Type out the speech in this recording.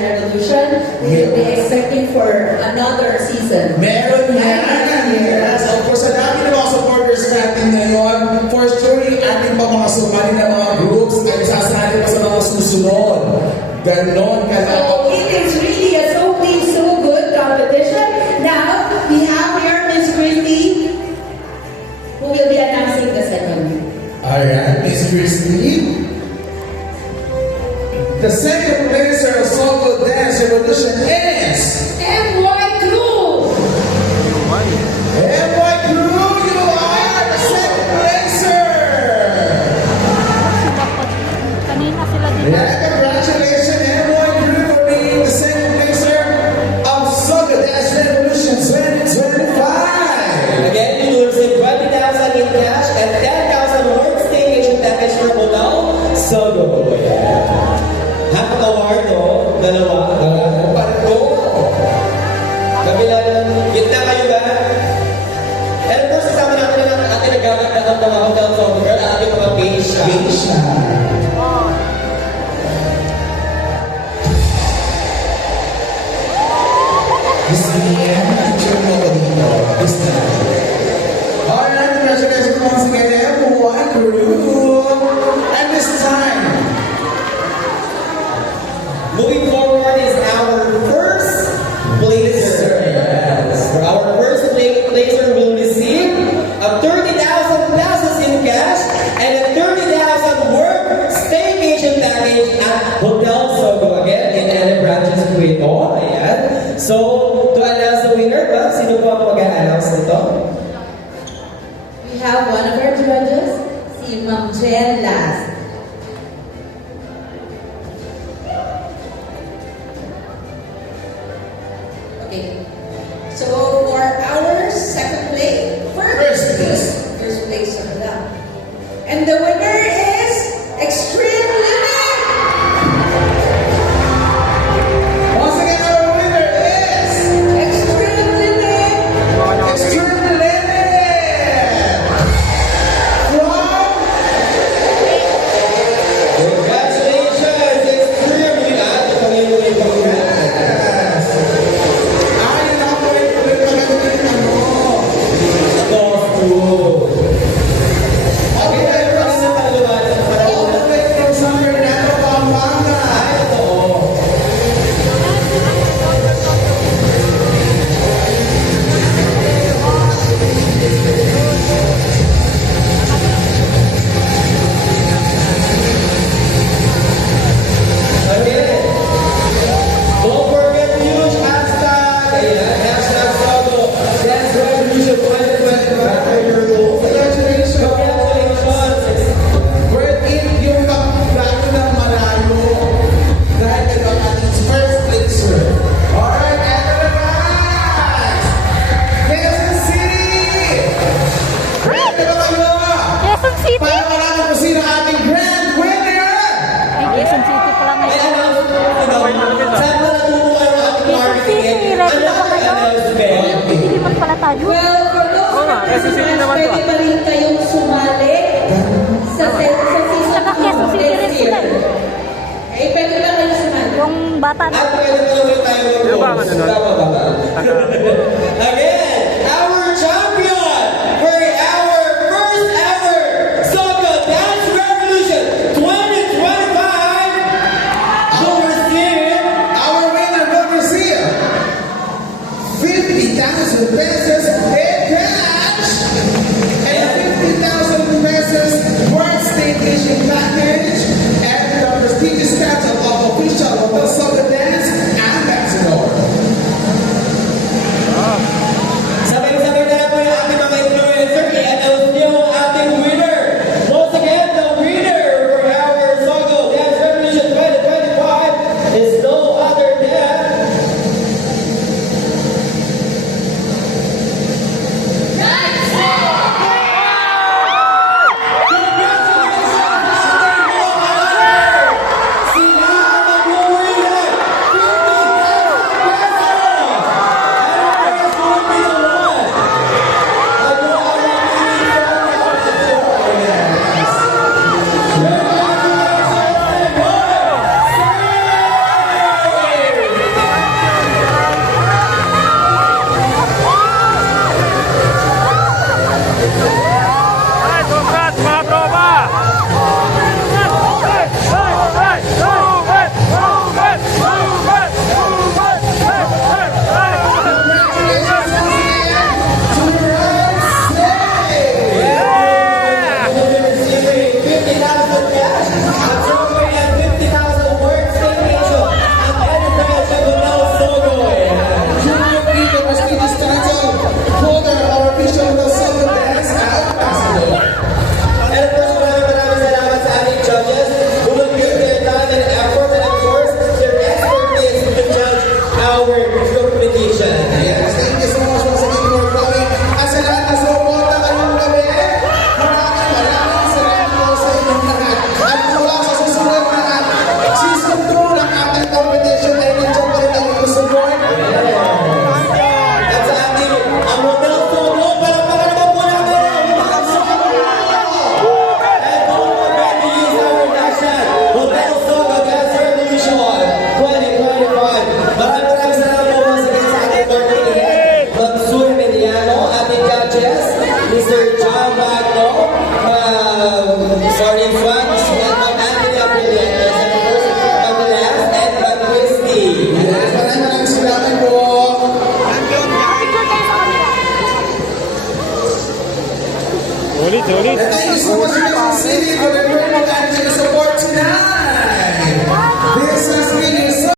Revolution. We'll be expecting for another season. Meron yan! Yes! Of course, sa dami ng mga supporters natin ngayon, for sure, ating pa mga sumali na mga groups ay sasali pa sa mga susunod. Ganon ka lang. So it is really a so good competition. Now, we have here Miss Christy, who will be announcing the second. Alright, Miss Christy. The second placer of Solo Dance Revolution is MY Crew! MY Crew, you are the second placer! Kanina sila dito. Yeah, congratulations, MY Crew, for being the second placer of Solo Dance Revolution 2025! Again, you will receive 20,000 in cash and 10,000 worth staycation package for Hotel Sogo. Half award, no? Dalawa. Pato! Kabila ng gitna kayo ba? And of course, kasama natin ang ating nagamit na ang mga Hotel Sogo girl, ang ating mga geisha. Geisha. Gusto niya, picture mo ko dito. Gusto na. Alright, congratulations once again, MY Crew! And this time, Moving forward is our first placer. Yes. For our first placer will receive a 30,000 pesos in cash and a 30,000 worth staycation package at Hotel Sogo. Again, in any branches po ito. Ayan. So, to announce the winner ba? Sino po ang mag-a-announce nito? We have one of our judges, si Ma'am Jen Last. Okay. So for our second place, first place of that. And the winner is Extreme Limit! once again, our winner is Extreme Limit! Extreme Limit! From Congratulations! Extremely glad to come in with you. ay, nakulit ulit pala yung ano. Okay, everyone sa paluan. All the way from San Fernando, Pampanga. Again, don't forget to use hashtag, ayan, hashtag Sogo, Dance Revolution 2025. Congratulations! Congratulations! Worth it yung kaplano ng malayo dahil ito ang ating first placer. Alright, eto na guys! Quezon City! Ready ba kayo? Quezon City? Para malaman kung sino ang ating grand winner! Ay, Quezon City pala May ngayon. announce, saan ba natutuwa ang ating Quezon marketing? City, ready na ba kayo? Announce, Ben? Hindi man pala tayo. Well, for those participants, pwede pa rin kayong sumali sa season Saka Quezon City rin sila eh. Okay, pwede lang kayo sumali. Yung bata na. At pwede pa ulit tayo mag-roll. Tama ba? Again, our champion for our first ever Sogo Dance Revolution 2025 will receive Our winner will receive 50,000 pesos in cash and 50,000 pesos worth staycation package and the prestigious title of official Hotel Sogo Dance Ambassador. kayo nandiyan pa rin ang inyong support. At sa ating ang Hotel Sogo, palakpakan naman po namin ang Hotel Sogo! And don't forget to use our hashtag Hotel Sogo Dance Revolution 2025. Maraming salamat po once again sa ating party head, Mansur Mediano, ating judges, Mr. John Magno, sorry, Franz, and Ma'am Anthony Apriletes, and of course, Ma'am Lance and Ma'am Christy. Yes, maraming salamat po. Picture kayo sa kanila. Ulit, ulit. And thank you so much, Quezon City, for the great support tonight. This has been your